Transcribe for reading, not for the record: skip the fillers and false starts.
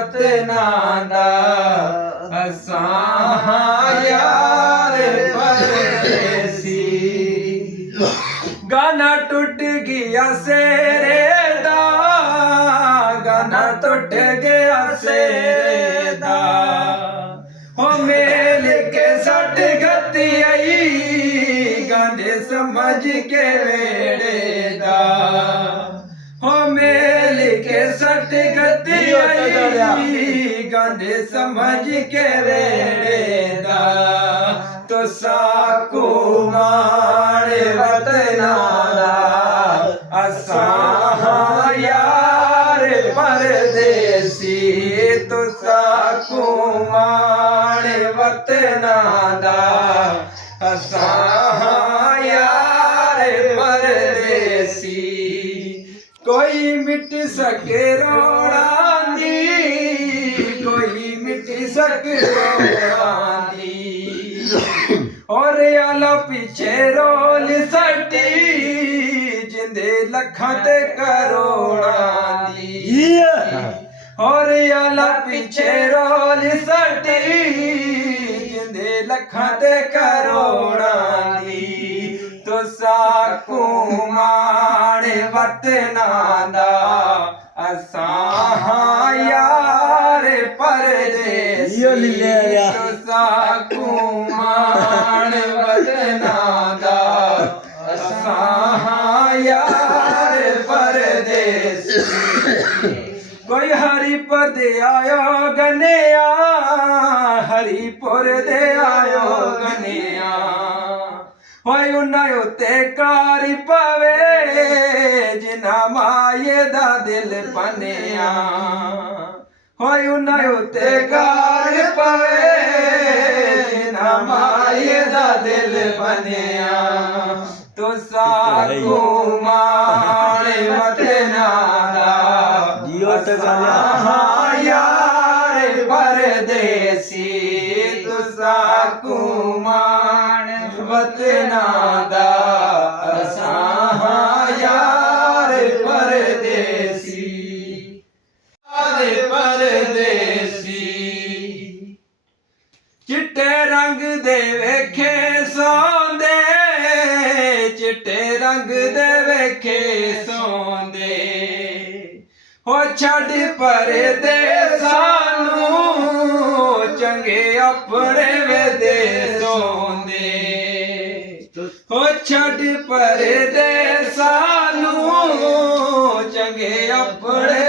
ਵਤਨਾਂ ਦਾ ਅਸਾਂ ਯਾਰ ਪਰਦੇਸੀ। ਗਾਨਾ ਟੁੱਟ ਗਿਆ ਸੇਰੇ ਦਾ, ਗਾਨਾ ਟੁੱਟ ਗਿਆ ਸੇਰੇ ਦਾ, ਹੋ ਮੇਲ ਕੇ ਸੱਟ ਗਤੀ ਆਈ ਗਾਂਦੇ ਸਮਝ ਕੇ ਵੇੜੇ ਦਾ, ਹੋ ਮੇਲ ਕੇ ਸੱਟ ਗਤੀ ਆਈ ਗਾਂਦੇ ਸਮਝ ਕੇ ਵੇੜੇ ਦਾ। ਤੁਸਾਂ ਕੁਮਾਰ ਵਤਨਾਂ ਦਾ ਅਸਾਂ ਯਾਰ ਪਰਦੇਸੀ। ਤੁਸਾਂ ਕੁਮਾਰ ਵਤਨਾਂ ਦਾ ਅਸਾਂ ਯਾਰ ਪਰਦੇਸੀ। ਕੋਈ ਮਿਟ ਸਕੇ ਰੋੜਾਂ ਦੀ, ਕੋਈ ਮਿਟ ਸਕੇ ਰੋੜਾਂ ਦੀ, ਔਰ ਆਲਾ ਪਿੱਛੇ ਰੋਲ ਸੱਟੀ ਜਿੰਦੇ ਲੱਖਾਂ ਤੇ ਕਰੋੜਾਂ ਦੀ, ਔਰ ਆਲਾ ਪਿੱਛੇ ਰੋਲ ਸੱਟੀ ਜਿੰਦੇ ਲੱਖਾਂ ਤੇ ਕਰੋੜਾਂ ਦੀ। ਤੁਸਾਂ ਕੁਮਾਰ ਵਤਨਾਂ ਦਾ ਅਸਾਂ ਯਾਰ ਪਰਦੇਸੀ। ਤੁਸਾਂ ਕੁਮਾਰ ਵਤਨਾਂ ਦਾ ਅਸਾਂ ਯਾਰ ਪਰਦੇਸੀ। ਕੋਈ ਹਰੀਪੁਰ ਦੇ ਆਇਓ ਗਨਿਆ, ਹਰੀਪੁਰ ਦੇ ਆਇਓ ਗਨਿਆ, ਹੋਏ ਉਹਨਾਂ ਉੱਤੇ ਕਾਰ ਪਵੇ ਜਿਨ੍ਹਾਂ ਮਾਏ ਦਾ ਦਿਲ ਪਨਿਆ, ਹੋਏ ਉਹਨਾਂ ਉੱਤੇ ਕਾਰ ਪਵੇ ਜਿਨ੍ਹਾਂ ਮਾਏ ਦਾ ਦਿਲ ਪਨਿਆ। ਤੁਸਾਂ ਕੁਮਾਰ ਵਤਨਾਂ ਦਾ ਅਸਾਂ ਯਾਰ ਪਰਦੇਸੀ। ਤੁਸਾਂ ਕੁਮਾਰ ਵਤਨਾਂ ਦਾ ਅਸਾਂ ਯਾਰ ਪਰਦੇਸੀ। ਪਰਦੇਸੀ ਚਿੱਟੇ ਰੰਗ ਦੇ ਵੇਖੇ ਸੌਂਦੇ, ਚਿੱਟੇ ਰੰਗ ਦੇ ਵੇਖੇ ਸੌਂਦੇ, ਹੋ ਛੱਡ ਪਰਦੇ ਸਾਨੂੰ ਚੰਗੇ ਆਪਣੇ ਵੇਦੇ ਸੌਂਦੇ, ਹੋ ਛੱਡ ਪਰਦੇ ਸਾਨੂੰ ਚੰਗੇ ਆਪਣੇ